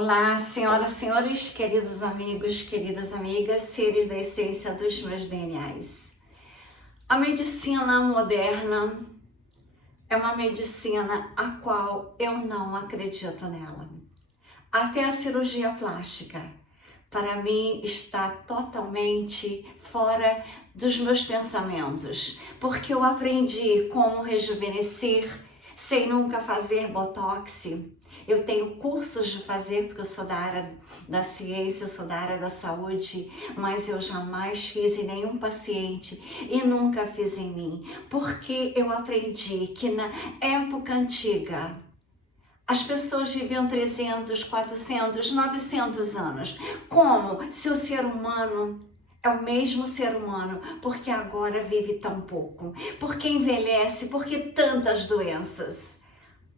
Olá, senhoras, senhores, queridos amigos, queridas amigas, seres da essência dos meus DNAs. A medicina moderna é uma medicina a qual eu não acredito nela. Até a cirurgia plástica, para mim, está totalmente fora dos meus pensamentos, porque eu aprendi como rejuvenescer sem nunca fazer botox. Eu tenho cursos de fazer, porque eu sou da área da ciência, eu sou da área da saúde, mas eu jamais fiz em nenhum paciente e nunca fiz em mim, porque eu aprendi que na época antiga, as pessoas viviam 300, 400, 900 anos. Como se o ser humano é o mesmo ser humano, porque agora vive tão pouco, porque envelhece, porque tantas doenças.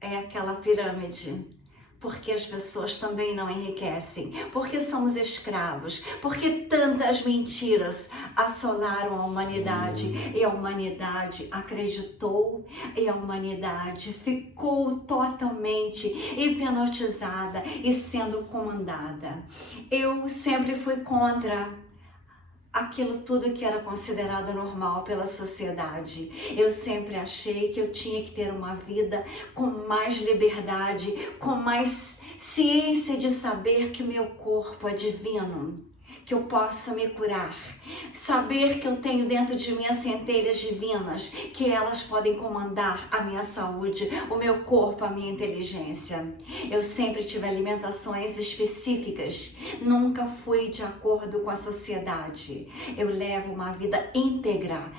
É aquela pirâmide. Porque as pessoas também não enriquecem, porque somos escravos, porque tantas mentiras assolaram a humanidade e a humanidade acreditou e a humanidade ficou totalmente hipnotizada e sendo comandada. Eu sempre fui contra aquilo tudo que era considerado normal pela sociedade. Eu sempre achei que eu tinha que ter uma vida com mais liberdade, com mais ciência de saber que o meu corpo é divino, que eu possa me curar, saber que eu tenho dentro de mim as centelhas divinas, que elas podem comandar a minha saúde, o meu corpo, a minha inteligência. Eu sempre tive alimentações específicas, nunca fui de acordo com a sociedade. Eu levo uma vida íntegra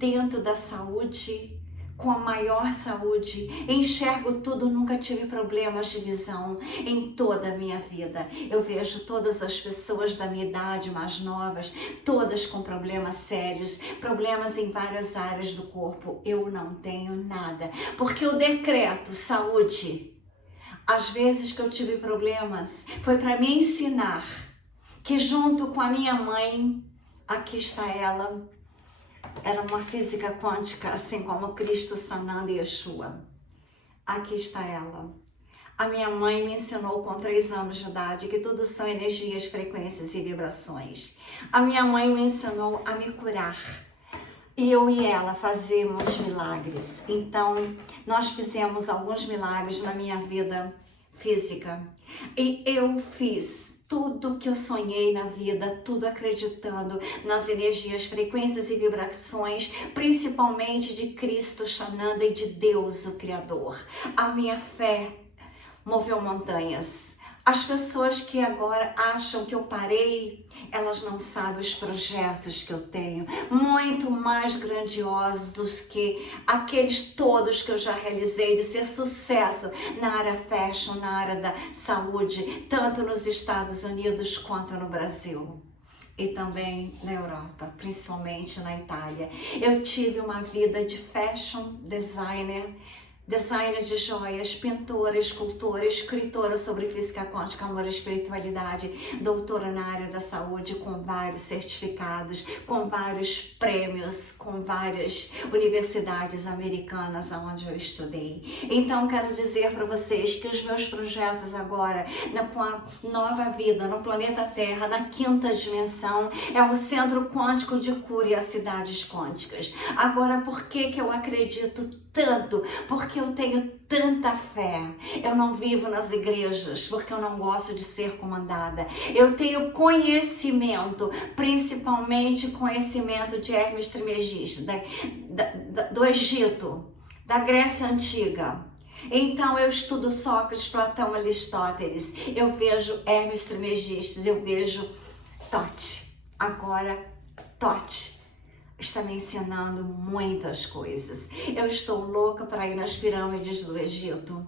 dentro da saúde, com a maior saúde, enxergo tudo, nunca tive problemas de visão em toda a minha vida. Eu vejo todas as pessoas da minha idade, mais novas, todas com problemas sérios, problemas em várias áreas do corpo. Eu não tenho nada, porque eu decreto saúde. Às vezes que eu tive problemas, foi para me ensinar que junto com a minha mãe, aqui está ela, era uma física quântica, assim como Cristo, Sananda e Yeshua. Aqui está ela. A minha mãe me ensinou com 3 anos de idade que tudo são energias, frequências e vibrações. A minha mãe me ensinou a me curar. E eu e ela fazemos milagres. Então, nós fizemos alguns milagres na minha vida física. E eu fiz tudo que eu sonhei na vida, tudo acreditando nas energias, frequências e vibrações, principalmente de Cristo, Sananda e de Deus, o Criador. A minha fé moveu montanhas. As pessoas que agora acham que eu parei, elas não sabem os projetos que eu tenho, muito mais grandiosos que aqueles todos que eu já realizei, de ser sucesso na área fashion, na área da saúde, tanto nos Estados Unidos quanto no Brasil. E também na Europa, principalmente na Itália. Eu tive uma vida de fashion designer de joias, pintora, escultora, escritora sobre física quântica, amor e espiritualidade, doutora na área da saúde, com vários certificados, com vários prêmios, com várias universidades americanas onde eu estudei. Então, quero dizer para vocês que os meus projetos agora, com a nova vida no planeta Terra, na 5ª dimensão, é o Centro Quântico de Cura e as Cidades Quânticas. Agora, por que eu acredito tanto? Porque eu tenho tanta fé. Eu não vivo nas igrejas porque eu não gosto de ser comandada. Eu tenho conhecimento, principalmente conhecimento de Hermes Trismegisto, do Egito, da Grécia Antiga. Então eu estudo Sócrates, Platão, Aristóteles. Eu vejo Hermes Trismegisto, eu vejo Tote. Agora, Tote está me ensinando muitas coisas. Eu estou louca para ir nas pirâmides do Egito.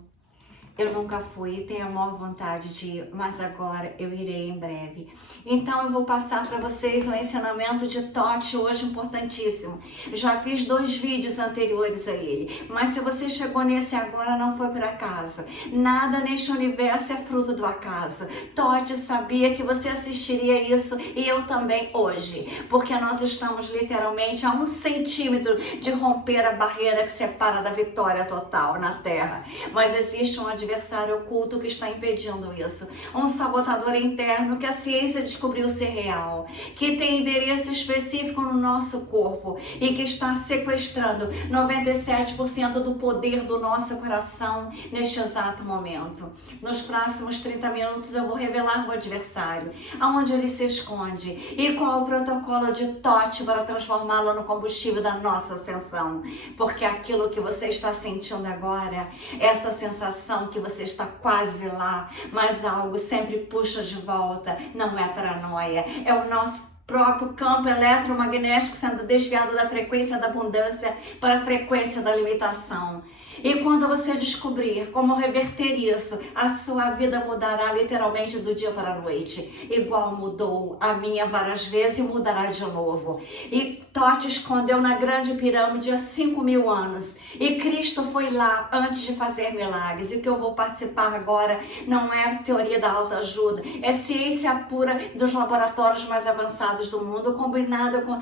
Eu nunca fui e tenho a maior vontade de ir, mas agora eu irei em breve. Então eu vou passar para vocês um ensinamento de Tote hoje importantíssimo. Já fiz 2 vídeos anteriores a ele, mas se você chegou nesse agora não foi por acaso. Nada neste universo é fruto do acaso. Tote sabia que você assistiria isso e eu também hoje, porque nós estamos literalmente a 1 centímetro de romper a barreira que separa da vitória total na Terra. Mas existe uma adversário oculto que está impedindo isso. Um sabotador interno que a ciência descobriu ser real, que tem endereço específico no nosso corpo e que está sequestrando 97% do poder do nosso coração neste exato momento. Nos próximos 30 minutos eu vou revelar o adversário, aonde ele se esconde e qual o protocolo de TOT para transformá-lo no combustível da nossa ascensão. Porque aquilo que você está sentindo agora, essa sensação que você está quase lá, mas algo sempre puxa de volta, não é paranoia, é o nosso próprio campo eletromagnético sendo desviado da frequência da abundância para a frequência da limitação. E quando você descobrir como reverter isso, a sua vida mudará literalmente do dia para a noite. Igual mudou a minha várias vezes e mudará de novo. E Tote escondeu na grande pirâmide há 5.000 anos. E Cristo foi lá antes de fazer milagres. E o que eu vou participar agora não é teoria da autoajuda, é ciência pura dos laboratórios mais avançados do mundo, combinada com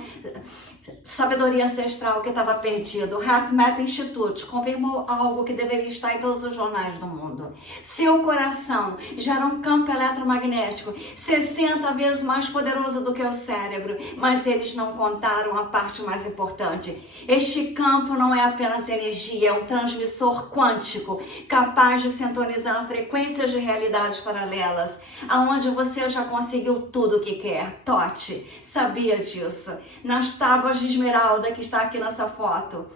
sabedoria ancestral que estava perdido. O HeartMath Institute confirmou algo que deveria estar em todos os jornais do mundo. Seu coração gera um campo eletromagnético 60 vezes mais poderoso do que o cérebro, mas eles não contaram a parte mais importante. Este campo não é apenas energia, é um transmissor quântico capaz de sintonizar frequências de realidades paralelas, aonde você já conseguiu tudo o que quer. Tote sabia disso. Nas tábuas de esmeralda que está aqui nessa foto,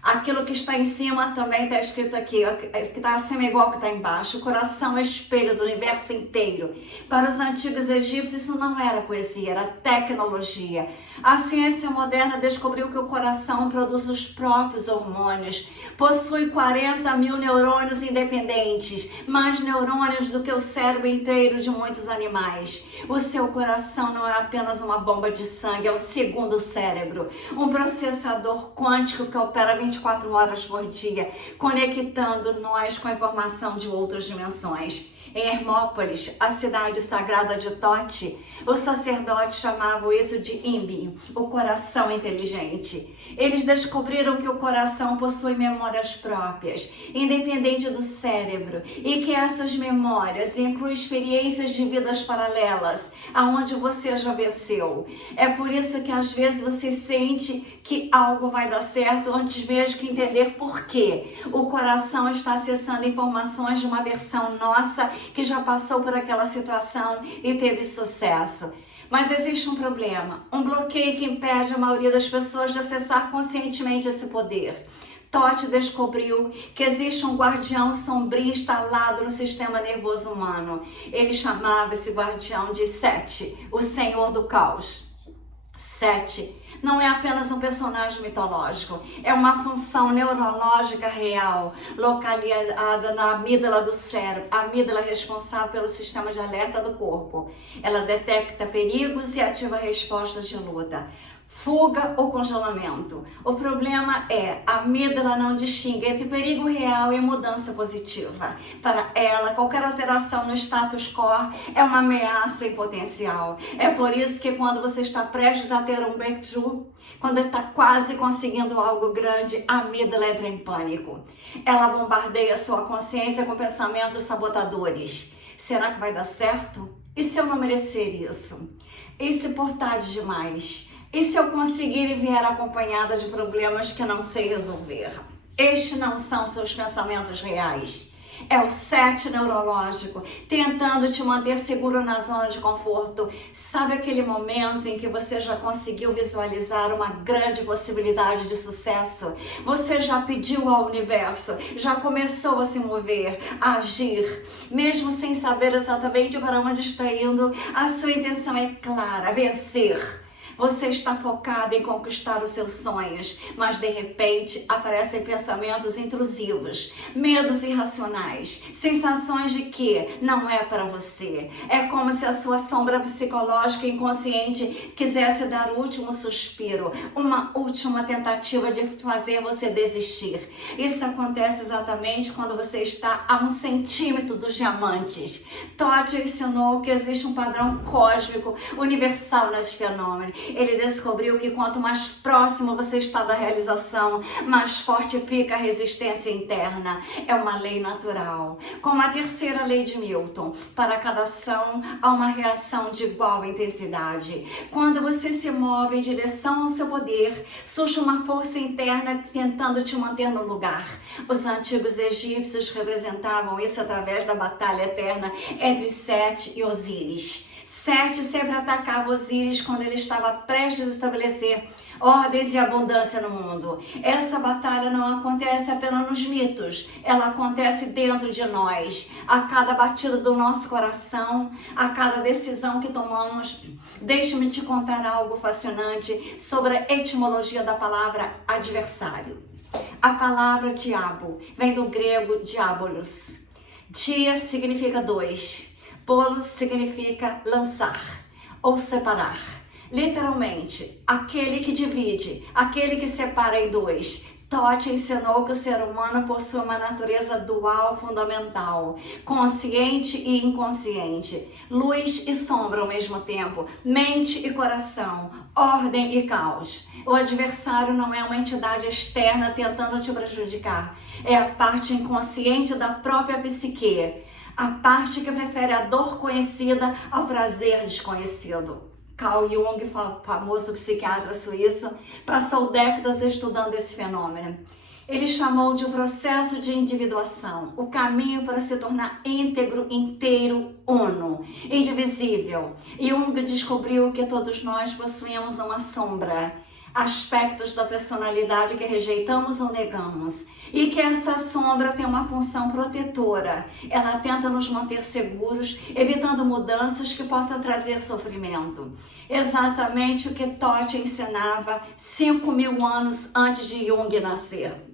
aquilo que está em cima também está escrito aqui, o que está acima é igual ao que está embaixo. O coração é espelho do universo inteiro. Para os antigos egípcios isso não era poesia, era tecnologia. A ciência moderna descobriu que o coração produz os próprios hormônios, possui 40.000 neurônios independentes, mais neurônios do que o cérebro inteiro de muitos animais. O seu coração não é apenas uma bomba de sangue, é o segundo cérebro, um processador quântico que opera 24 horas por dia, conectando nós com a informação de outras dimensões. Em Hermópolis, a cidade sagrada de Tote, os sacerdotes chamavam isso de Imbi, o coração inteligente. Eles descobriram que o coração possui memórias próprias, independente do cérebro, e que essas memórias incluem experiências de vidas paralelas, aonde você já venceu. É por isso que às vezes você sente que algo vai dar certo antes mesmo que entender por quê. O coração está acessando informações de uma versão nossa que já passou por aquela situação e teve sucesso. Mas existe um problema, um bloqueio que impede a maioria das pessoas de acessar conscientemente esse poder. Tote descobriu que existe um guardião sombrio instalado no sistema nervoso humano. Ele chamava esse guardião de Sete, o Senhor do Caos. Sete não é apenas um personagem mitológico, é uma função neurológica real, localizada na amígdala do cérebro, a amígdala responsável pelo sistema de alerta do corpo. Ela detecta perigos e ativa respostas de luta, fuga ou congelamento. O problema é, a amígdala não distingue entre perigo real e mudança positiva. Para ela, qualquer alteração no status quo é uma ameaça em potencial. É por isso que quando você está prestes a ter um breakthrough, quando está quase conseguindo algo grande, a amígdala entra em pânico. Ela bombardeia sua consciência com pensamentos sabotadores. Será que vai dar certo? E se eu não merecer isso? E se por tarde demais? E se eu conseguir e vier acompanhada de problemas que não sei resolver? Estes não são seus pensamentos reais. É o Sete neurológico, tentando te manter seguro na zona de conforto. Sabe aquele momento em que você já conseguiu visualizar uma grande possibilidade de sucesso? Você já pediu ao universo, já começou a se mover, a agir. Mesmo sem saber exatamente para onde está indo, a sua intenção é clara, vencer. Você está focado em conquistar os seus sonhos, mas de repente aparecem pensamentos intrusivos, medos irracionais, sensações de que não é para você. É como se a sua sombra psicológica inconsciente quisesse dar o último suspiro, uma última tentativa de fazer você desistir. Isso acontece exatamente quando você está a 1 centímetro dos diamantes. Tote ensinou que existe um padrão cósmico universal nesse fenômeno. Ele descobriu que quanto mais próximo você está da realização, mais forte fica a resistência interna. É uma lei natural. Como a terceira lei de Newton, para cada ação há uma reação de igual intensidade. Quando você se move em direção ao seu poder, surge uma força interna tentando te manter no lugar. Os antigos egípcios representavam isso através da batalha eterna entre Sete e Osíris. Sete sempre atacava Osíris quando ele estava prestes a estabelecer ordens e abundância no mundo. Essa batalha não acontece apenas nos mitos, ela acontece dentro de nós. A cada batida do nosso coração, a cada decisão que tomamos. Deixa-me te contar algo fascinante sobre a etimologia da palavra adversário. A palavra diabo vem do grego diabolos. Dia significa dois, bolos significa lançar ou separar. Literalmente, aquele que divide, aquele que separa em dois. Todd ensinou que o ser humano possui uma natureza dual fundamental, consciente e inconsciente, luz e sombra ao mesmo tempo, mente e coração, ordem e caos. O adversário não é uma entidade externa tentando te prejudicar, é a parte inconsciente da própria psique, a parte que prefere a dor conhecida ao prazer desconhecido. Carl Jung, famoso psiquiatra suíço, passou décadas estudando esse fenômeno. Ele chamou de um processo de individuação, o caminho para se tornar íntegro, inteiro, uno, indivisível. Jung descobriu que todos nós possuímos uma sombra, aspectos da personalidade que rejeitamos ou negamos, e que essa sombra tem uma função protetora. Ela tenta nos manter seguros, evitando mudanças que possam trazer sofrimento. Exatamente o que Todd ensinava 5.000 anos antes de Jung nascer.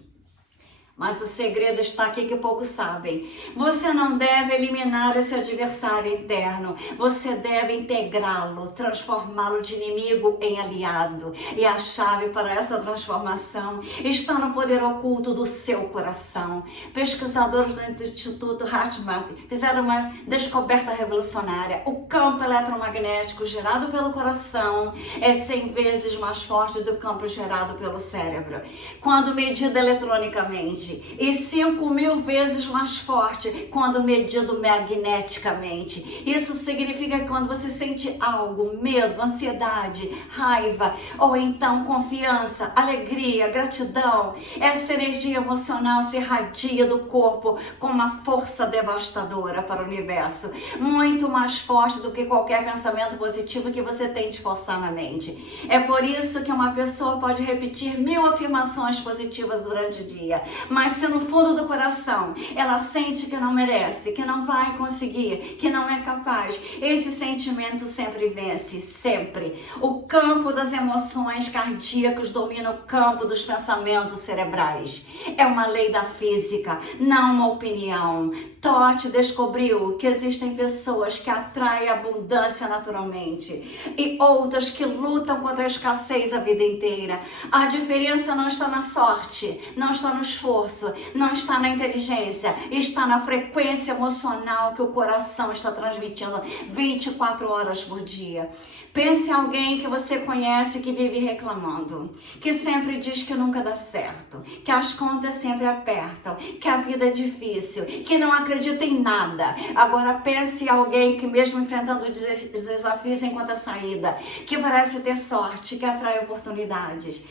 Mas o segredo está aqui que poucos sabem. Você não deve eliminar esse adversário interno. Você deve integrá-lo, transformá-lo de inimigo em aliado. E a chave para essa transformação está no poder oculto do seu coração. Pesquisadores do Instituto Hartmann fizeram uma descoberta revolucionária. O campo eletromagnético gerado pelo coração é 100 vezes mais forte do campo gerado pelo cérebro, quando medido eletronicamente, e 5.000 vezes mais forte quando medido magneticamente. Isso significa que quando você sente algo, medo, ansiedade, raiva, ou então confiança, alegria, gratidão, essa energia emocional se irradia do corpo com uma força devastadora para o universo, muito mais forte do que qualquer pensamento positivo que você tente forçar na mente. É por isso que uma pessoa pode repetir 1000 afirmações positivas durante o dia, mas se no fundo do coração ela sente que não merece, que não vai conseguir, que não é capaz, esse sentimento sempre vence, sempre. O campo das emoções cardíacas domina o campo dos pensamentos cerebrais. É uma lei da física, não uma opinião. Todd descobriu que existem pessoas que atraem abundância naturalmente e outras que lutam contra a escassez a vida inteira. A diferença não está na sorte, não está no esforço, não está na inteligência, está na frequência emocional que o coração está transmitindo 24 horas por dia. Pense em alguém que você conhece que vive reclamando, que sempre diz que nunca dá certo, que as contas sempre apertam, que a vida é difícil, que não acredita em nada. Agora pense em alguém que mesmo enfrentando desafios encontra saída, que parece ter sorte, que atrai oportunidades.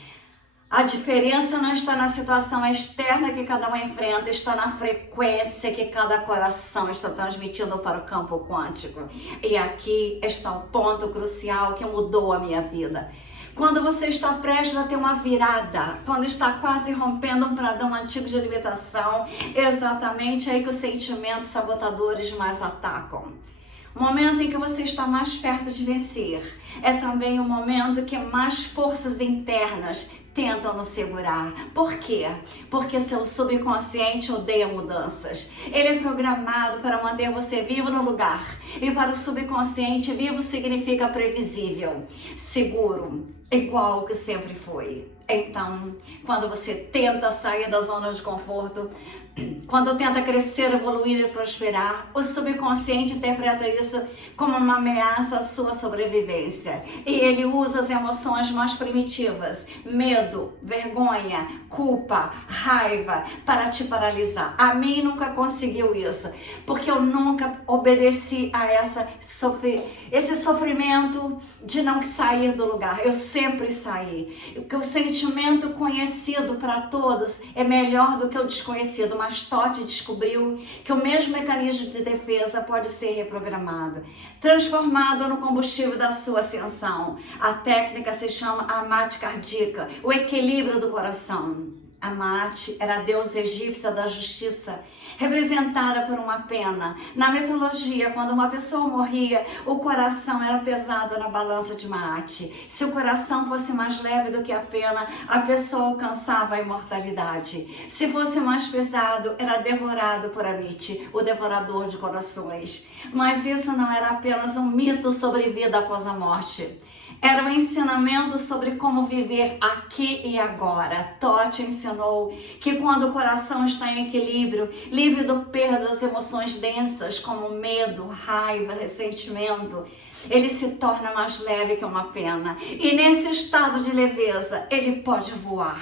A diferença não está na situação externa que cada um enfrenta, está na frequência que cada coração está transmitindo para o campo quântico. E aqui está o ponto crucial que mudou a minha vida. Quando você está prestes a ter uma virada, quando está quase rompendo um padrão antigo de limitação, é exatamente aí que os sentimentos sabotadores mais atacam. O momento em que você está mais perto de vencer é também o momento que mais forças internas tentam nos segurar. Por quê? Porque seu subconsciente odeia mudanças. Ele é programado para manter você vivo no lugar. E para o subconsciente, vivo significa previsível, seguro, igual ao que sempre foi. Então, quando você tenta sair da zona de conforto, quando tenta crescer, evoluir e prosperar, o subconsciente interpreta isso como uma ameaça à sua sobrevivência. E ele usa as emoções mais primitivas, medo, vergonha, culpa, raiva, para te paralisar. A mim nunca conseguiu isso, porque eu nunca obedeci a esse sofrimento de não sair do lugar. Eu sempre saí. Porque o sentimento conhecido para todos é melhor do que o desconhecido, mas Todd descobriu que o mesmo mecanismo de defesa pode ser reprogramado, transformado no combustível da sua ascensão. A técnica se chama Amat cardíaca, o equilíbrio do coração. Amat era a deusa egípcia da justiça, representada por uma pena. Na mitologia, quando uma pessoa morria, o coração era pesado na balança de Maat. Se o coração fosse mais leve do que a pena, a pessoa alcançava a imortalidade. Se fosse mais pesado, era devorado por Amit, o devorador de corações. Mas isso não era apenas um mito sobre vida após a morte. Era um ensinamento sobre como viver aqui e agora. Todd ensinou que quando o coração está em equilíbrio, livre do perda das emoções densas, como medo, raiva, ressentimento, ele se torna mais leve que uma pena. E nesse estado de leveza, ele pode voar,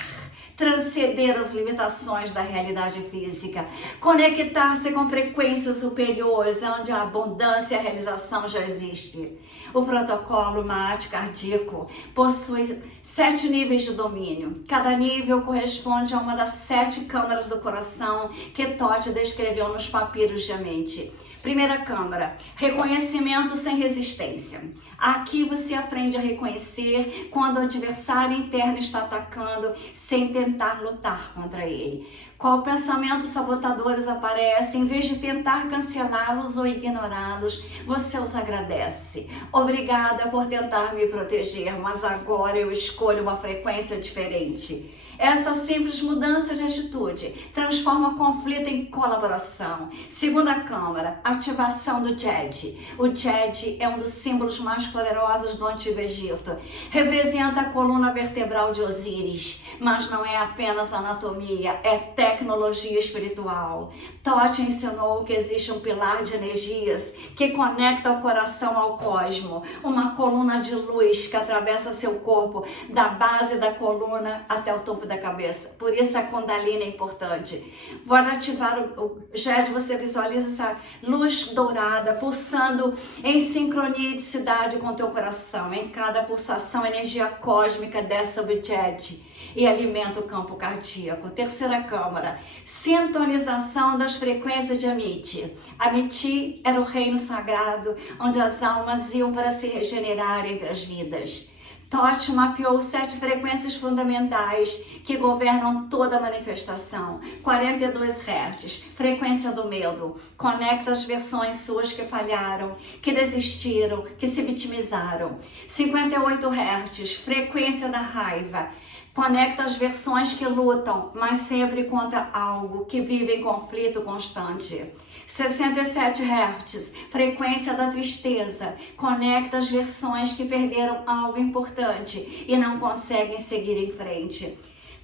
transcender as limitações da realidade física, conectar-se com frequências superiores, onde a abundância e a realização já existe. O protocolo Maat cardíaco possui 7 níveis de domínio. Cada nível corresponde a uma das 7 câmaras do coração que Todd descreveu nos papiros de Amit. Primeira câmara, reconhecimento sem resistência. Aqui você aprende a reconhecer quando o adversário interno está atacando sem tentar lutar contra ele. Qual pensamento sabotadores aparece, em vez de tentar cancelá-los ou ignorá-los, você os agradece. Obrigada por tentar me proteger, mas agora eu escolho uma frequência diferente. Essa simples mudança de atitude transforma conflito em colaboração. Segunda câmara, ativação do Djed. O Djed é um dos símbolos mais poderosos do Antigo Egito. Representa a coluna vertebral de Osíris, mas não é apenas anatomia, é tecnologia espiritual. Todd ensinou que existe um pilar de energias que conecta o coração ao cosmo, uma coluna de luz que atravessa seu corpo da base da coluna até o topo da cabeça. Por isso a Kundalini é importante. Para ativar o Djed, você visualiza essa luz dourada pulsando em sincronicidade com o teu coração. Em cada pulsação, a energia cósmica desce sobre o Djed e alimenta o campo cardíaco. Terceira câmara, sintonização das frequências de Amit. Amit era o reino sagrado onde as almas iam para se regenerar entre as vidas. Todd mapeou 7 frequências fundamentais que governam toda a manifestação. 42 Hz, frequência do medo. Conecta as versões suas que falharam, que desistiram, que se vitimizaram. 58 Hz, frequência da raiva. Conecta as versões que lutam, mas sempre contra algo, que vive em conflito constante. 67 Hz, frequência da tristeza, conecta as versões que perderam algo importante e não conseguem seguir em frente.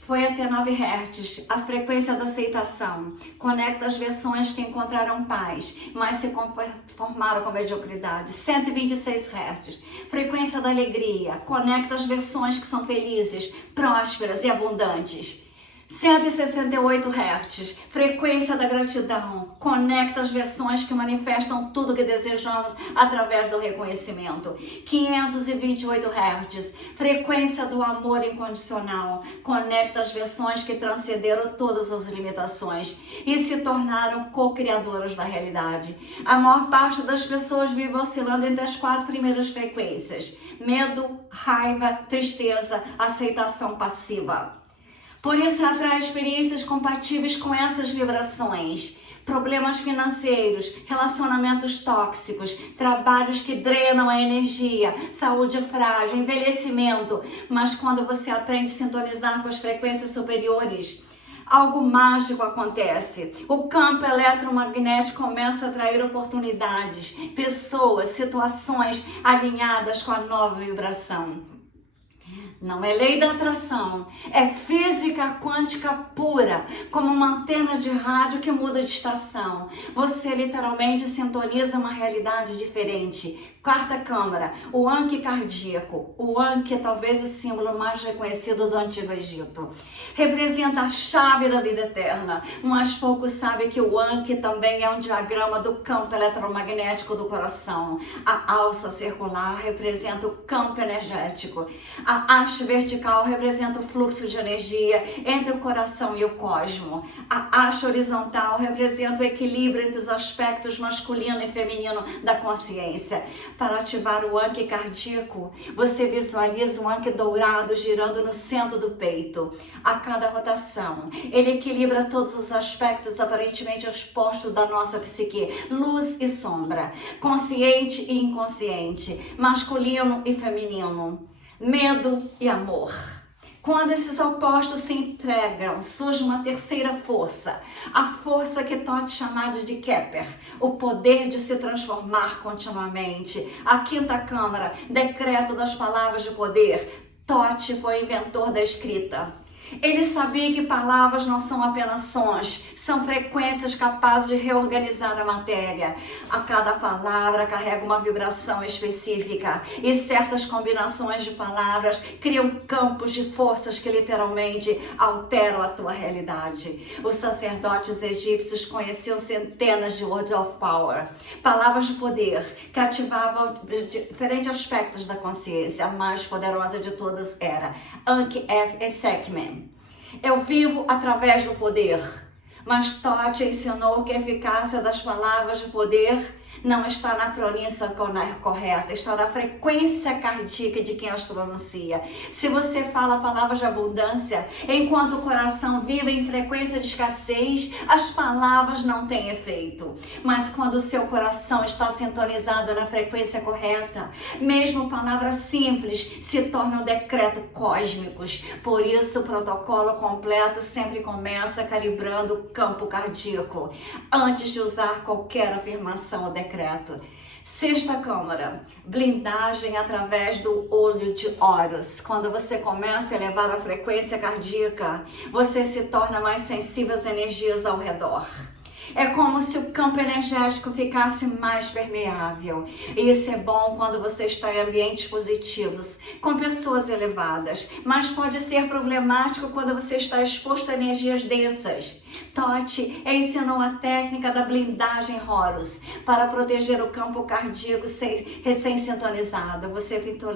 Foi até 9 Hz, a frequência da aceitação, conecta as versões que encontraram paz, mas se conformaram com mediocridade. 126 Hz, frequência da alegria, conecta as versões que são felizes, prósperas e abundantes. 168 Hz, frequência da gratidão, conecta as versões que manifestam tudo que desejamos através do reconhecimento. 528 Hz, frequência do amor incondicional, conecta as versões que transcenderam todas as limitações e se tornaram co-criadoras da realidade. A maior parte das pessoas vive oscilando entre as 4 primeiras frequências: medo, raiva, tristeza, aceitação passiva. Por isso atrai experiências compatíveis com essas vibrações. problemas financeiros, relacionamentos tóxicos, trabalhos que drenam a energia, saúde frágil, envelhecimento. Mas quando você aprende a sintonizar com as frequências superiores, algo mágico acontece. O campo eletromagnético começa a atrair oportunidades, pessoas, situações alinhadas com a nova vibração. Não é lei da atração, é física quântica pura, como uma antena de rádio que muda de estação. Você literalmente sintoniza uma realidade diferente. Quarta câmara, o Anki cardíaco. O Anki é talvez o símbolo mais reconhecido do Antigo Egito. Representa a chave da vida eterna, mas poucos sabem que o Anki também é um diagrama do campo eletromagnético do coração. A alça circular representa o campo energético. A haste vertical representa o fluxo de energia entre o coração e o cosmo. A haste horizontal representa o equilíbrio entre os aspectos masculino e feminino da consciência. Para ativar o Anki cardíaco, você visualiza um Anki dourado girando no centro do peito. A cada rotação, ele equilibra todos os aspectos aparentemente expostos da nossa psique, luz e sombra, consciente e inconsciente, masculino e feminino, medo e amor. Quando esses opostos se integram, surge uma terceira força, a força que Thoth chamava de Kepler, o poder de se transformar continuamente. A quinta câmara, decreto das palavras de poder. Thoth foi o inventor da escrita. Ele sabia que palavras não são apenas sons, são frequências capazes de reorganizar a matéria. A cada palavra carrega uma vibração específica e certas combinações de palavras criam campos de forças que literalmente alteram a tua realidade. Os sacerdotes egípcios conheciam centenas de words of power, palavras de poder que ativavam diferentes aspectos da consciência. A mais poderosa de todas era Anki F. Sekmen. Eu vivo através do poder, mas Thoth ensinou que a eficácia das palavras de poder não está na pronúncia correta, está na frequência cardíaca de quem as pronuncia. Se você fala palavras de abundância, enquanto o coração vive em frequência de escassez, as palavras não têm efeito. Mas quando o seu coração está sintonizado na frequência correta, mesmo palavras simples se tornam decretos cósmicos. Por isso, o protocolo completo sempre começa calibrando o campo cardíaco, antes de usar qualquer afirmação ou decreto. Sexta câmara, blindagem através do olho de Horus. Quando você começa a elevar a frequência cardíaca, você se torna mais sensível às energias ao redor. É como se o campo energético ficasse mais permeável. E isso é bom quando você está em ambientes positivos, com pessoas elevadas. Mas pode ser problemático quando você está exposto a energias densas. Thoth ensinou a técnica da blindagem Horus para proteger o campo cardíaco recém-sintonizado. Você pintou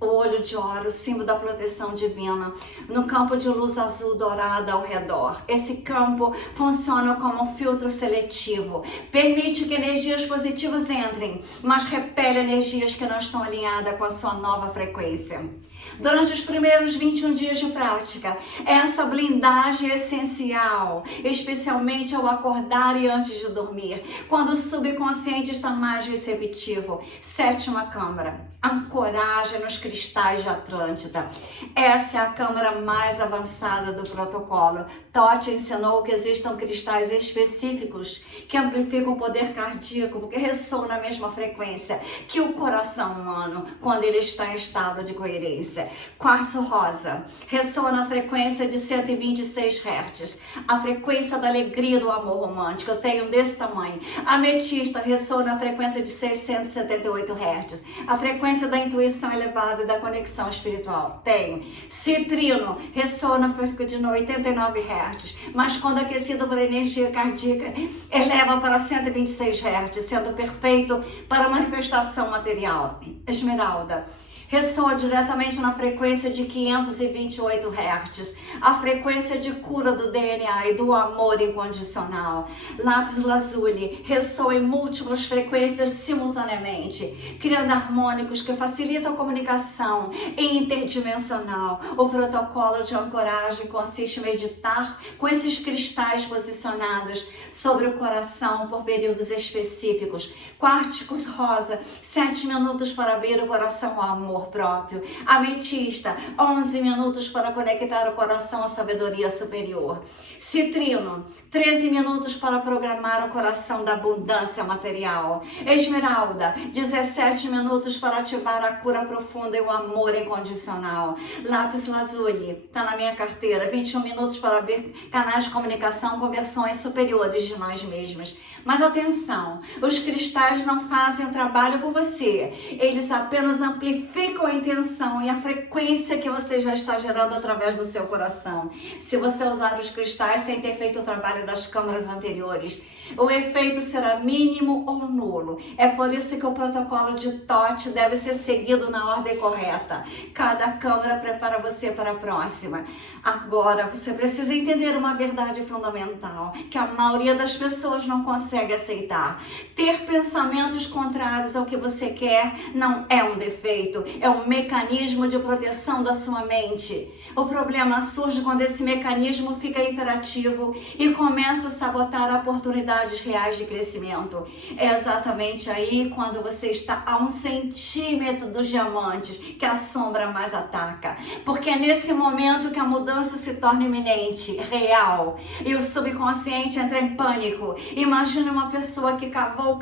o olho de Horus, símbolo da proteção divina, no campo de luz azul dourada ao redor. Esse campo funciona como um filtro seletivo, permite que energias positivas entrem, mas repele energias que não estão alinhadas com a sua nova frequência. Durante os primeiros 21 dias de prática, essa blindagem é essencial, especialmente ao acordar e antes de dormir, quando o subconsciente está mais receptivo. Sétima câmara, ancoragem nos cristais de Atlântida. Essa é a câmara mais avançada do protocolo. Thoth ensinou que existam cristais específicos que amplificam o poder cardíaco, porque ressoam na mesma frequência que o coração humano, quando ele está em estado de coerência. Quartzo rosa ressoa na frequência de 126 Hz, a frequência da alegria do amor romântico. Eu tenho desse tamanho. Ametista ressoa na frequência de 678 Hz, a frequência da intuição elevada e da conexão espiritual. Tenho. Citrino ressoa na frequência de 89 Hz, mas quando aquecido por energia cardíaca, eleva para 126 Hz, sendo perfeito para manifestação material. Esmeralda ressoa diretamente na frequência de 528 Hz, a frequência de cura do DNA e do amor incondicional. Lápis lazuli ressoa em múltiplas frequências simultaneamente, criando harmônicos que facilitam a comunicação interdimensional. O protocolo de ancoragem consiste em meditar com esses cristais posicionados sobre o coração por períodos específicos. Quárticos rosa, 7 minutos para abrir o coração ao amor próprio. Ametista, 11 minutos para conectar o coração à sabedoria superior. Citrino, 13 minutos para programar o coração da abundância material. Esmeralda, 17 minutos para ativar a cura profunda e o amor incondicional. Lápis lazuli, tá na minha carteira, 21 minutos para abrir canais de comunicação com versões superiores de nós mesmos. Mas atenção, os cristais não fazem o trabalho por você, eles apenas amplificam a intenção e a frequência que você já está gerando através do seu coração. Se você usar os cristais sem ter feito o trabalho das câmaras anteriores, o efeito será mínimo ou nulo. É por isso que o protocolo de TOT deve ser seguido na ordem correta. Cada câmara prepara você para a próxima. Agora, você precisa entender uma verdade fundamental, que a maioria das pessoas não consegue aceitar. Ter pensamentos contrários ao que você quer não é um defeito, é um mecanismo de proteção da sua mente. O problema surge quando esse mecanismo fica hiperativo e começa a sabotar oportunidades reais de crescimento. É exatamente aí, quando você está a 1 centímetro dos diamantes, que a sombra mais ataca. Porque é nesse momento que a mudança se torna iminente, real, e o subconsciente entra em pânico. Imagina uma pessoa que cavou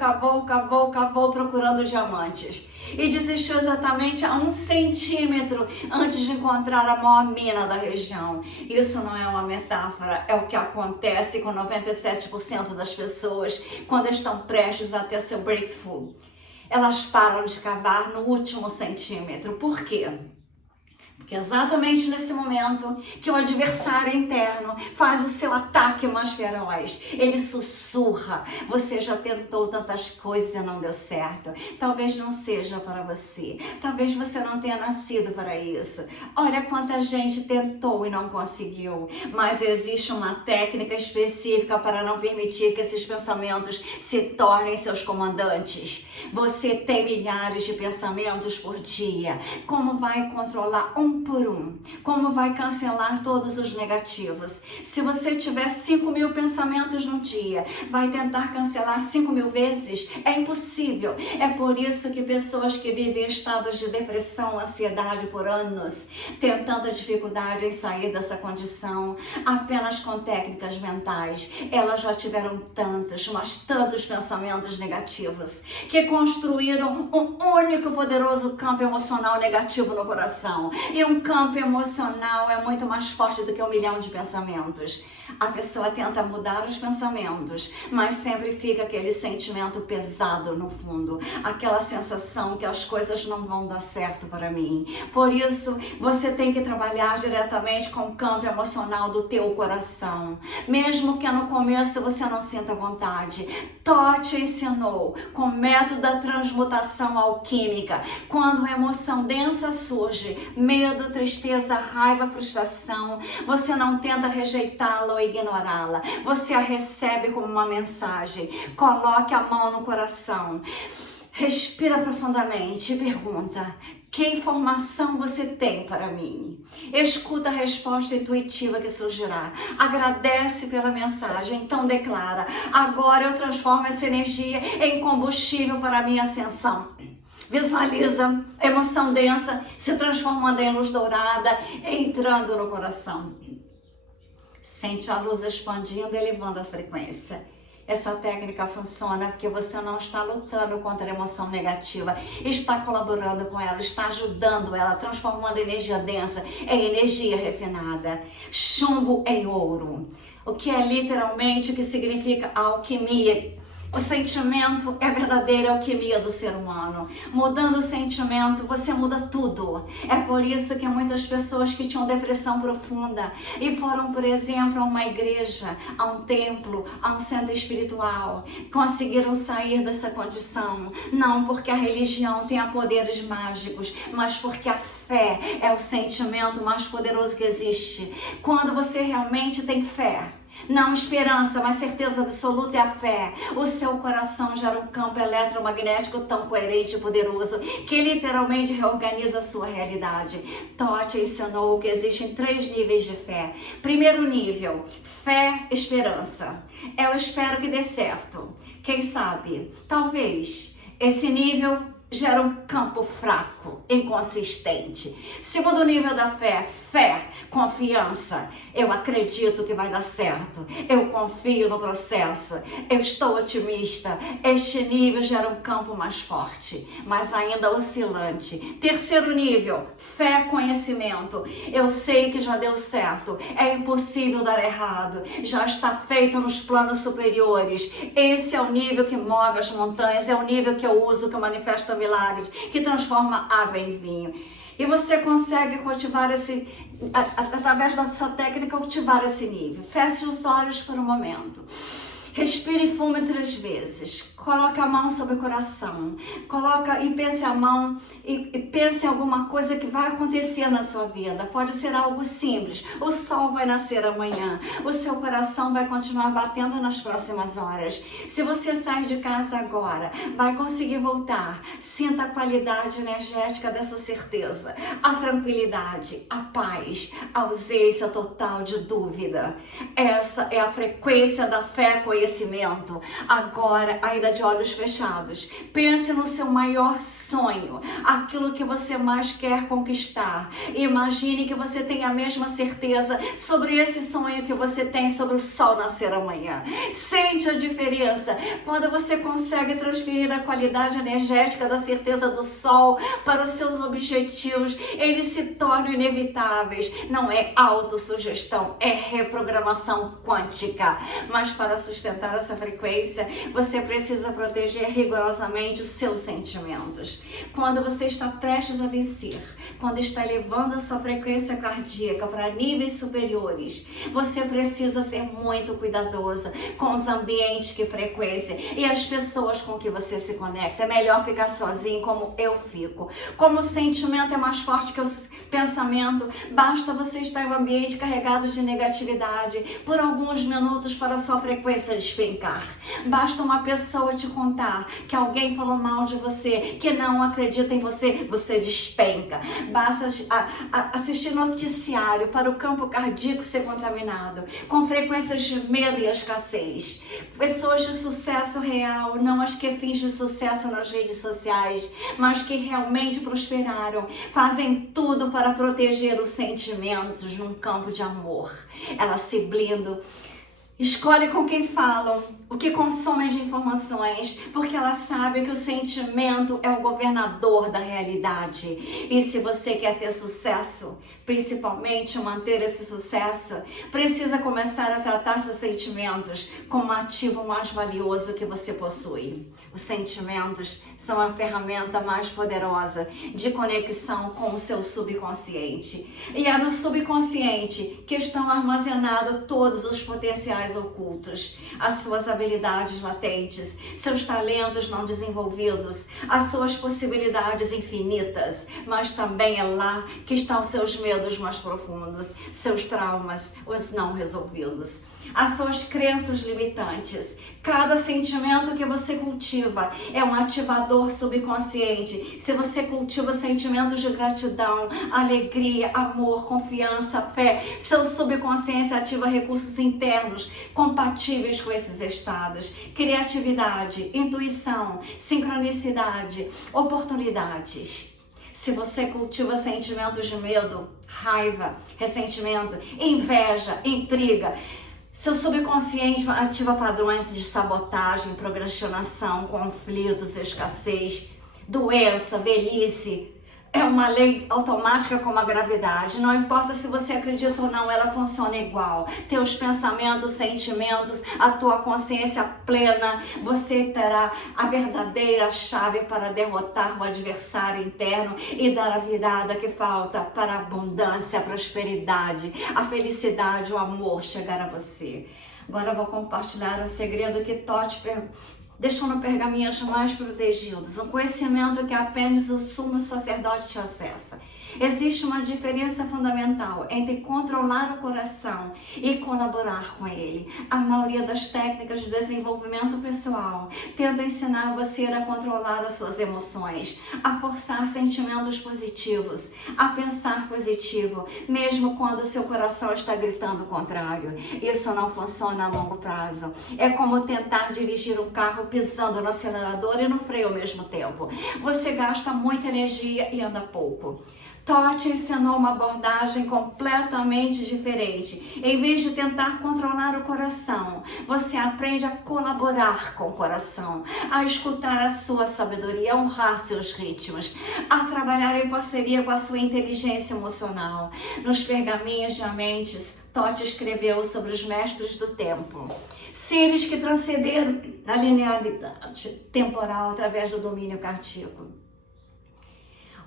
procurando diamantes e desistiu exatamente a 1 centímetro antes de encontrar a maior mina da região. Isso não é uma metáfora, é o que acontece com 97% das pessoas quando estão prestes a ter seu breakthrough. Elas param de cavar no último centímetro. Por quê? Porque é exatamente nesse momento que o adversário interno faz o seu ataque mais feroz. Ele sussurra: você já tentou tantas coisas e não deu certo. Talvez não seja para você. Talvez você não tenha nascido para isso. Olha quanta gente tentou e não conseguiu. Mas existe uma técnica específica para não permitir que esses pensamentos se tornem seus comandantes. Você tem milhares de pensamentos por dia. Como vai controlar um por um? Como vai cancelar todos os negativos? Se você tiver 5.000 pensamentos no dia, vai tentar cancelar 5.000 vezes? É impossível. É por isso que pessoas que vivem em estados de depressão, ansiedade por anos, têm tanta dificuldade em sair dessa condição, apenas com técnicas mentais. Elas já tiveram tantos, mas tantos pensamentos negativos, que construíram um único poderoso campo emocional negativo no coração. E um campo emocional é muito mais forte do que 1 milhão de pensamentos. A pessoa tenta mudar os pensamentos, mas sempre fica aquele sentimento pesado no fundo, aquela sensação que as coisas não vão dar certo para mim. Por isso, você tem que trabalhar diretamente com o campo emocional do teu coração. Mesmo que no começo você não sinta vontade, Tote ensinou com o método da transmutação alquímica. Quando uma emoção densa surge, medo, tristeza, raiva, frustração, você não tenta rejeitá-la ou ignorá-la. Você a recebe como uma mensagem. Coloque a mão no coração. Respira profundamente e pergunta: que informação você tem para mim? Escuta a resposta intuitiva que surgirá. Agradece pela mensagem, então declara: agora eu transformo essa energia em combustível para a minha ascensão. Visualiza a emoção densa se transformando em luz dourada, entrando no coração. Sente a luz expandindo e elevando a frequência. Essa técnica funciona porque você não está lutando contra a emoção negativa, está colaborando com ela, está ajudando ela, transformando a energia densa em energia refinada. Chumbo em ouro, o que é literalmente o que significa alquimia. O sentimento é a verdadeira alquimia do ser humano. Mudando o sentimento, você muda tudo. É por isso que muitas pessoas que tinham depressão profunda e foram, por exemplo, a uma igreja, a um templo, a um centro espiritual, conseguiram sair dessa condição. Não porque a religião tenha poderes mágicos, mas porque a fé é o sentimento mais poderoso que existe. Quando você realmente tem fé, não esperança, mas certeza absoluta é a fé. O seu coração gera um campo eletromagnético tão coerente e poderoso que literalmente reorganiza a sua realidade. Totti ensinou que existem 3 níveis de fé. Primeiro nível, fé, esperança. Eu espero que dê certo. Quem sabe? Talvez. Esse nível gera um campo fraco, inconsistente. Segundo nível da fé, confiança. Eu acredito que vai dar certo. Eu confio no processo. Eu estou otimista. Este nível gera um campo mais forte, mas ainda oscilante. Terceiro nível, fé, conhecimento. Eu sei que já deu certo. É impossível dar errado. Já está feito nos planos superiores. Esse é o nível que move as montanhas. É o nível que eu uso, que manifesta milagres, que transforma água em vinho. E você consegue cultivar através dessa técnica, cultivar esse nível. Feche os olhos por um momento. Respire e fume 3 vezes. Coloque a mão sobre o coração. Coloca e pense a mão e pense em alguma coisa que vai acontecer na sua vida. Pode ser algo simples. O sol vai nascer amanhã. O seu coração vai continuar batendo nas próximas horas. Se você sair de casa agora, vai conseguir voltar. Sinta a qualidade energética dessa certeza. A tranquilidade, a paz, a ausência total de dúvida. Essa é a frequência da fé, conhecimento. Agora, ainda de olhos fechados, pense no seu maior sonho, aquilo que você mais quer conquistar. Imagine que você tem a mesma certeza sobre esse sonho que você tem sobre o sol nascer amanhã. Sente a diferença quando você consegue transferir a qualidade energética da certeza do sol para os seus objetivos. Eles se tornam inevitáveis. Não é autossugestão, é reprogramação quântica. Mas para sustentar essa frequência, você precisa proteger rigorosamente os seus sentimentos. Quando você está prestes a vencer, quando está elevando a sua frequência cardíaca para níveis superiores, você precisa ser muito cuidadosa com os ambientes que frequência e as pessoas com que você se conecta. É melhor ficar sozinho, como eu fico. Como o sentimento é mais forte que o pensamento, basta você estar em um ambiente carregado de negatividade por alguns minutos para a sua frequência despencar. Basta uma pessoa te contar que alguém falou mal de você, que não acredita em você, você despenca. Basta assistir noticiário para o campo cardíaco ser contaminado, com frequências de medo e escassez. Pessoas de sucesso real, não as que fingem sucesso nas redes sociais, mas que realmente prosperaram, fazem tudo para proteger os sentimentos num campo de amor. Elas se blindam. Escolhe com quem falam, o que consomem de informações, porque ela sabe que o sentimento é o governador da realidade. E se você quer ter sucesso, principalmente manter esse sucesso, precisa começar a tratar seus sentimentos como um ativo mais valioso que você possui. Os sentimentos são a ferramenta mais poderosa de conexão com o seu subconsciente. E é no subconsciente que estão armazenados todos os potenciais ocultos, as suas habilidades latentes, seus talentos não desenvolvidos, as suas possibilidades infinitas, mas também é lá que estão seus medos mais profundos, seus traumas, os não resolvidos, as suas crenças limitantes. Cada sentimento que você cultiva é um ativador subconsciente. Se você cultiva sentimentos de gratidão, alegria, amor, confiança, fé, seu subconsciente ativa recursos internos compatíveis com esses estados. Criatividade, intuição, sincronicidade, oportunidades. Se você cultiva sentimentos de medo, raiva, ressentimento, inveja, intriga, seu subconsciente ativa padrões de sabotagem, procrastinação, conflitos, escassez, doença, velhice. é uma lei automática como a gravidade. Não importa se você acredita ou não, ela funciona igual. Teus pensamentos, sentimentos, a tua consciência plena, você terá a verdadeira chave para derrotar o adversário interno e dar a virada que falta para a abundância, a prosperidade, a felicidade, o amor chegar a você. Agora eu vou compartilhar o segredo que Tote deixou no pergaminhos mais protegidos, um conhecimento que apenas o sumo sacerdote acessa. Existe uma diferença fundamental entre controlar o coração e colaborar com ele. A maioria das técnicas de desenvolvimento pessoal tenta ensinar você a controlar as suas emoções, a forçar sentimentos positivos, a pensar positivo, mesmo quando o seu coração está gritando o contrário. Isso não funciona a longo prazo. É como tentar dirigir um carro pisando no acelerador e no freio ao mesmo tempo. Você gasta muita energia e anda pouco. Tote ensinou uma abordagem completamente diferente. Em vez de tentar controlar o coração, você aprende a colaborar com o coração, a escutar a sua sabedoria, a honrar seus ritmos, a trabalhar em parceria com a sua inteligência emocional. Nos pergaminhos de Mentes, Tote escreveu sobre os mestres do tempo. Seres que transcenderam a linearidade temporal através do domínio cardíaco.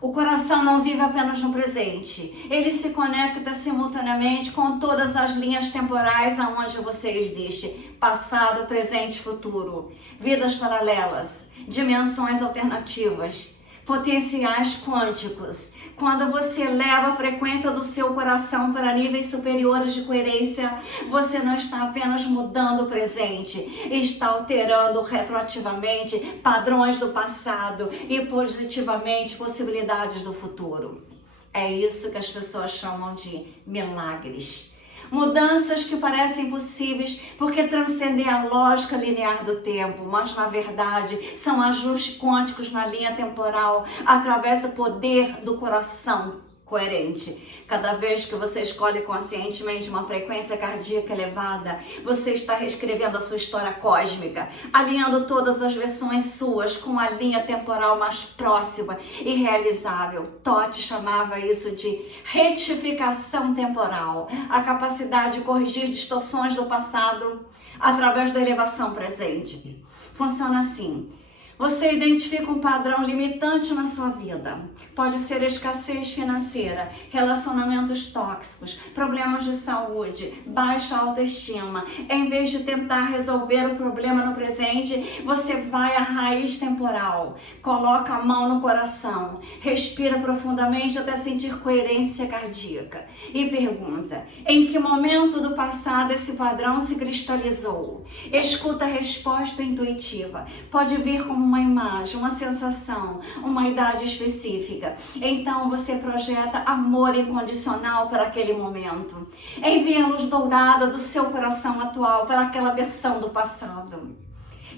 O coração não vive apenas no presente. Ele se conecta simultaneamente com todas as linhas temporais aonde você existe. Passado, presente e futuro. Vidas paralelas. Dimensões alternativas. Potenciais quânticos. Quando você leva a frequência do seu coração para níveis superiores de coerência, você não está apenas mudando o presente, está alterando retroativamente padrões do passado e positivamente possibilidades do futuro. É isso que as pessoas chamam de milagres. Mudanças que parecem impossíveis porque transcendem a lógica linear do tempo, mas na verdade são ajustes quânticos na linha temporal através do poder do coração coerente. Cada vez que você escolhe conscientemente uma frequência cardíaca elevada, você está reescrevendo a sua história cósmica, alinhando todas as versões suas com a linha temporal mais próxima e realizável. Tote chamava isso de retificação temporal, a capacidade de corrigir distorções do passado através da elevação presente. Funciona assim. Você identifica um padrão limitante na sua vida. Pode ser escassez financeira, relacionamentos tóxicos, problemas de saúde, baixa autoestima. Em vez de tentar resolver o problema no presente, você vai à raiz temporal, coloca a mão no coração, respira profundamente até sentir coerência cardíaca e pergunta: em que momento do passado esse padrão se cristalizou? Escuta a resposta intuitiva. Pode vir como uma imagem, uma sensação, uma idade específica. Então você projeta amor incondicional para aquele momento. Envia a luz dourada do seu coração atual para aquela versão do passado.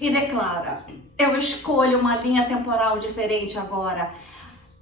E declara: eu escolho uma linha temporal diferente agora.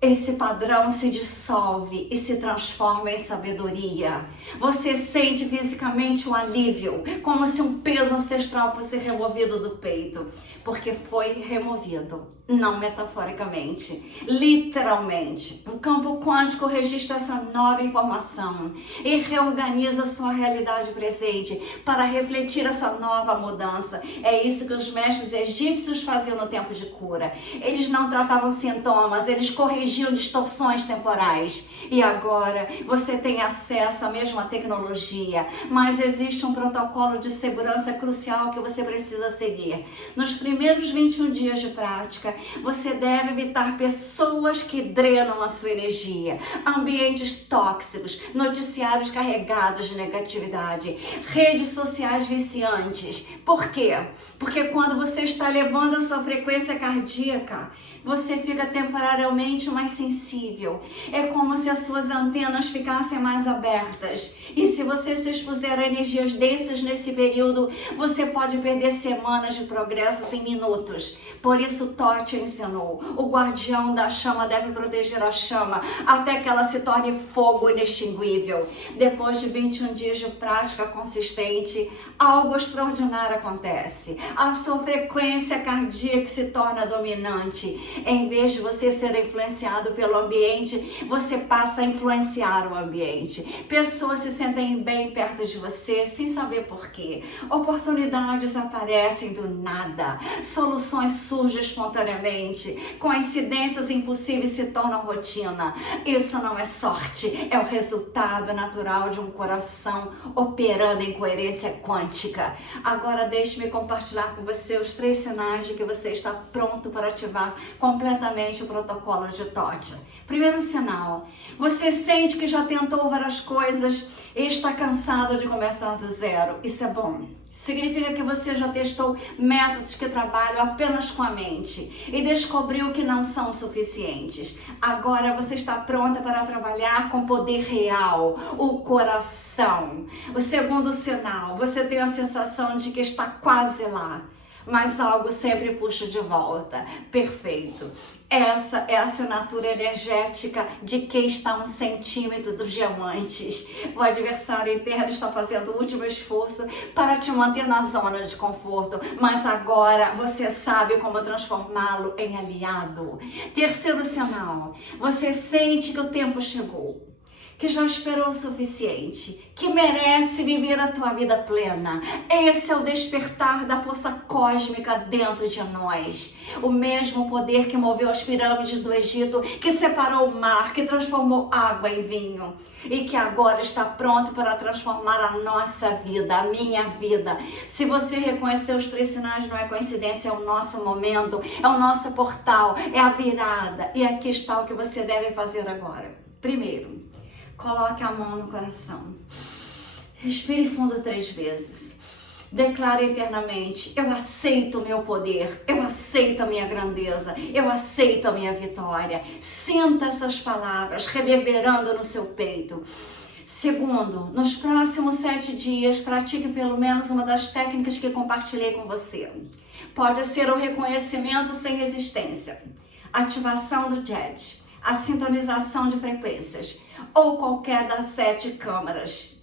Esse padrão se dissolve e se transforma em sabedoria. Você sente fisicamente um alívio, como se um peso ancestral fosse removido do peito, porque foi removido, não metaforicamente, literalmente. O campo quântico registra essa nova informação e reorganiza sua realidade presente para refletir essa nova mudança. É isso que os mestres egípcios faziam no tempo de cura. Eles não tratavam sintomas, eles corrigiam distorções temporais. E agora você tem acesso à mesma tecnologia, mas existe um protocolo de segurança crucial que você precisa seguir. Nos primeiros 21 dias de prática, você deve evitar pessoas que drenam a sua energia, ambientes tóxicos, noticiários carregados de negatividade, redes sociais viciantes. Por quê? Porque quando você está elevando a sua frequência cardíaca, você fica temporariamente mais sensível. É como se as suas antenas ficassem mais abertas. E se você se expuser a energias densas nesse período, você pode perder semanas de progressos em minutos. Por isso, Tote te ensinou. O guardião da chama deve proteger a chama até que ela se torne fogo inextinguível. Depois de 21 dias de prática consistente, algo extraordinário acontece. A sua frequência cardíaca se torna dominante. Em vez de você ser influenciado pelo ambiente, você passa a influenciar o ambiente. Pessoas se sentem bem perto de você sem saber por quê. Oportunidades aparecem do nada. Soluções surgem espontaneamente. Coincidências impossíveis se tornam rotina. Isso não é sorte, é o resultado natural de um coração operando em coerência quântica. Agora deixe-me compartilhar com você os 3 sinais de que você está pronto para ativar completamente o protocolo de Tote. Primeiro sinal, você sente que já tentou várias coisas e está cansado de começar do zero. Isso é bom. Significa que você já testou métodos que trabalham apenas com a mente e descobriu que não são suficientes. Agora você está pronta para trabalhar com poder real, o coração. O segundo sinal, você tem a sensação de que está quase lá, mas algo sempre puxa de volta. Perfeito. Essa é a assinatura energética de quem está a 1 centímetro dos diamantes. O adversário interno está fazendo o último esforço para te manter na zona de conforto, mas agora você sabe como transformá-lo em aliado. Terceiro sinal, você sente que o tempo chegou, que já esperou o suficiente, que merece viver a tua vida plena. Esse é o despertar da força cósmica dentro de nós. O mesmo poder que moveu as pirâmides do Egito, que separou o mar, que transformou água em vinho e que agora está pronto para transformar a nossa vida, a minha vida. Se você reconhecer os 3 sinais, não é coincidência, é o nosso momento, é o nosso portal, é a virada. E aqui está o que você deve fazer agora. Primeiro, coloque a mão no coração. Respire fundo 3 vezes. Declare internamente: eu aceito o meu poder, eu aceito a minha grandeza, eu aceito a minha vitória. Sinta essas palavras reverberando no seu peito. Segundo, nos próximos 7 dias, pratique pelo menos uma das técnicas que compartilhei com você. Pode ser o reconhecimento sem resistência, ativação do jet, a sintonização de frequências ou qualquer das 7 câmaras.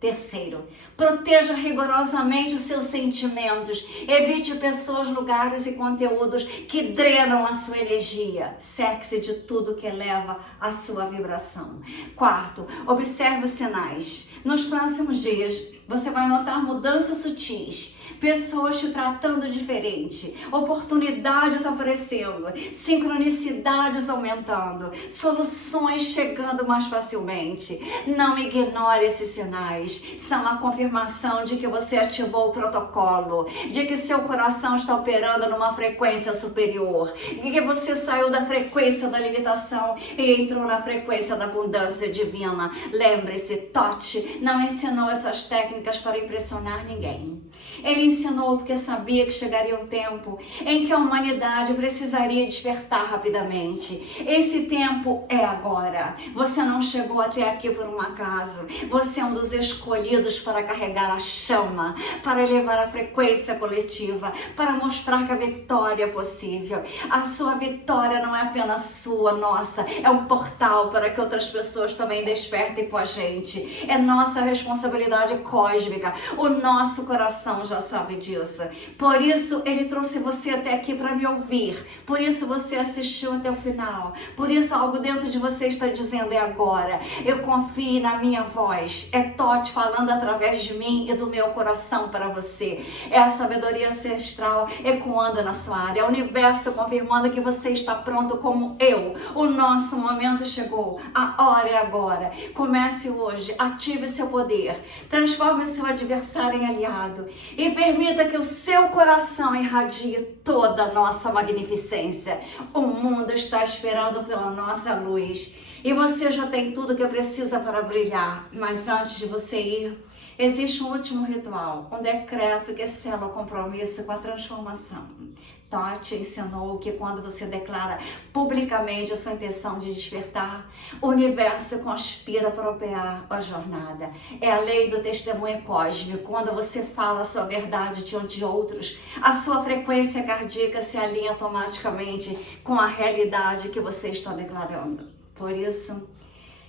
Terceiro, proteja rigorosamente os seus sentimentos. Evite pessoas, lugares e conteúdos que drenam a sua energia. Cerque-se de tudo que eleva a sua vibração. Quarto, observe os sinais. Nos próximos dias, você vai notar mudanças sutis. Pessoas te tratando diferente, oportunidades aparecendo, sincronicidades aumentando, soluções chegando mais facilmente. Não ignore esses sinais, são a confirmação de que você ativou o protocolo, de que seu coração está operando numa frequência superior, de que você saiu da frequência da limitação e entrou na frequência da abundância divina. Lembre-se, Tote não ensinou essas técnicas para impressionar ninguém. Ele ensinou porque sabia que chegaria um tempo em que a humanidade precisaria despertar rapidamente. Esse tempo é agora. Você não chegou até aqui por um acaso. Você é um dos escolhidos para carregar a chama, para elevar a frequência coletiva, para mostrar que a vitória é possível. A sua vitória não é apenas sua, nossa, é um portal para que outras pessoas também despertem com a gente. É nossa responsabilidade cósmica. O nosso coração já sabe disso. Por isso ele trouxe você até aqui para me ouvir. Por isso você assistiu até o final. Por isso algo dentro de você está dizendo: é agora. Eu confio na minha voz. É Tote falando através de mim e do meu coração para você. É a sabedoria ancestral ecoando na sua área. É o universo confirmando que você está pronto como eu. O nosso momento chegou. A hora é agora. Comece hoje. Ative seu poder. Transforme seu adversário em aliado. E permita que o seu coração irradie toda a nossa magnificência. O mundo está esperando pela nossa luz. E você já tem tudo que precisa para brilhar. Mas antes de você ir, existe um último ritual, um decreto que sela o compromisso com a transformação. Tote ensinou que quando você declara publicamente a sua intenção de despertar, o universo conspira para operar a jornada. É a lei do testemunho cósmico. Quando você fala a sua verdade diante de outros, a sua frequência cardíaca se alinha automaticamente com a realidade que você está declarando. Por isso,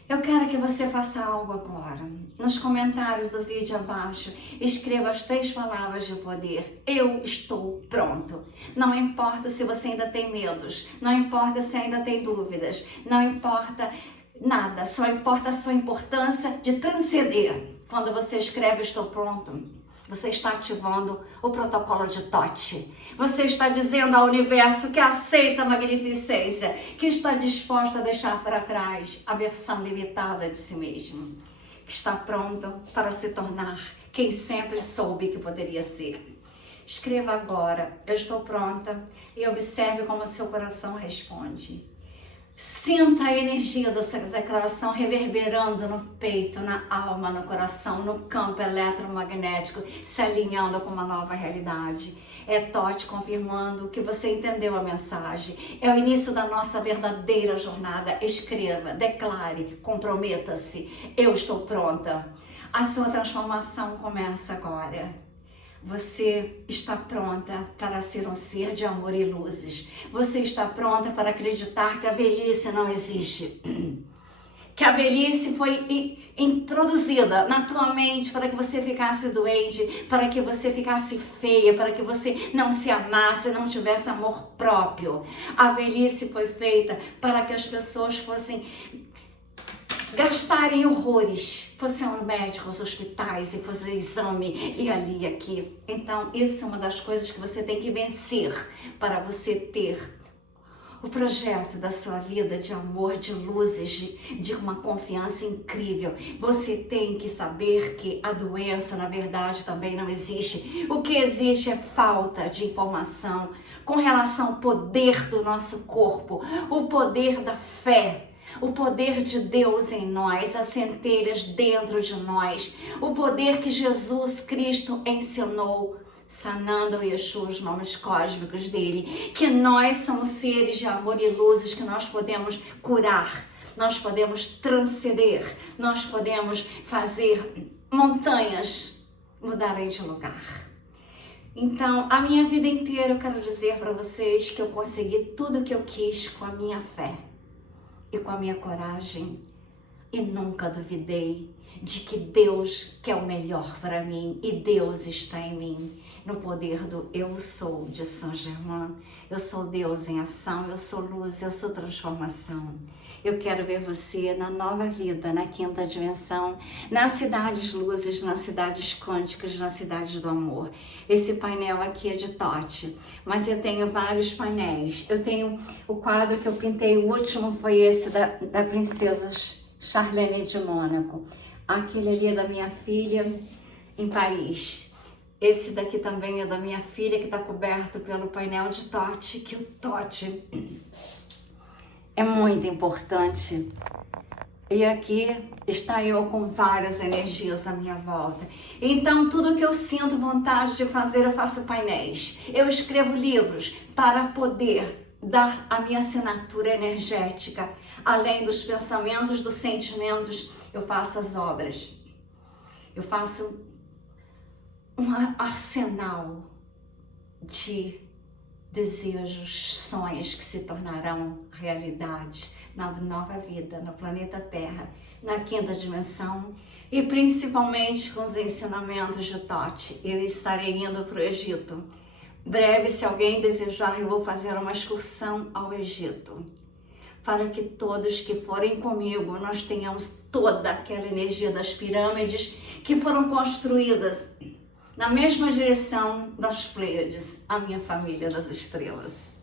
eu quero que você faça algo agora. Nos comentários do vídeo abaixo, escreva as 3 palavras de poder. Eu estou pronto. Não importa se você ainda tem medos, não importa se ainda tem dúvidas, não importa nada, só importa a sua importância de transcender. Quando você escreve estou pronto, você está ativando o protocolo de Tote. Você está dizendo ao universo que aceita a magnificência, que está disposto a deixar para trás a versão limitada de si mesmo, que está pronto para se tornar quem sempre soube que poderia ser. Escreva agora, eu estou pronta, e observe como seu coração responde. Sinta a energia dessa declaração reverberando no peito, na alma, no coração, no campo eletromagnético, se alinhando com uma nova realidade. É Tote confirmando que você entendeu a mensagem. É o início da nossa verdadeira jornada. Escreva, declare, comprometa-se. Eu estou pronta. A sua transformação começa agora. Você está pronta para ser um ser de amor e luzes. Você está pronta para acreditar que a velhice não existe. Que a velhice foi introduzida na tua mente para que você ficasse doente, para que você ficasse feia, para que você não se amasse, não tivesse amor próprio. A velhice foi feita para que as pessoas fossem gastarem horrores, fossem médicos, hospitais e fazer exame e ali e aqui. Então, isso é uma das coisas que você tem que vencer para você ter o projeto da sua vida de amor, de luzes, de uma confiança incrível. Você tem que saber que a doença, na verdade, também não existe. O que existe é falta de informação com relação ao poder do nosso corpo, o poder da fé, o poder de Deus em nós, as centelhas dentro de nós, o poder que Jesus Cristo ensinou, Sananda ou Yeshua, os nomes cósmicos dele, que nós somos seres de amor e luzes, que nós podemos curar, nós podemos transcender, nós podemos fazer montanhas mudarem de lugar. Então, a minha vida inteira eu quero dizer para vocês que eu consegui tudo o que eu quis com a minha fé e com a minha coragem, e nunca duvidei de que Deus quer o melhor para mim, e Deus está em mim, no poder do eu sou de Saint Germain. Eu sou Deus em ação, eu sou luz, eu sou transformação. Eu quero ver você na nova vida, na 5ª dimensão, nas cidades luzes, nas cidades quânticas, nas cidades do amor. Esse painel aqui é de Tote, mas eu tenho vários painéis. Eu tenho o quadro que eu pintei, o último foi esse da princesa Charlene de Mônaco. Aquele ali é da minha filha em Paris. Esse daqui também é da minha filha, que está coberto pelo painel de Tote, que o Tote é muito importante. E aqui está eu com várias energias à minha volta. Então, tudo que eu sinto vontade de fazer, eu faço painéis. Eu escrevo livros para poder dar a minha assinatura energética. Além dos pensamentos, dos sentimentos, eu faço as obras. Eu faço um arsenal de desejos, sonhos que se tornarão realidade na nova vida, no planeta Terra, na 5ª dimensão, e principalmente com os ensinamentos de Tote. Eu estarei indo para o Egito. Breve, se alguém desejar, eu vou fazer uma excursão ao Egito, para que todos que forem comigo, nós tenhamos toda aquela energia das pirâmides que foram construídas na mesma direção das Pleiades, a minha família das estrelas.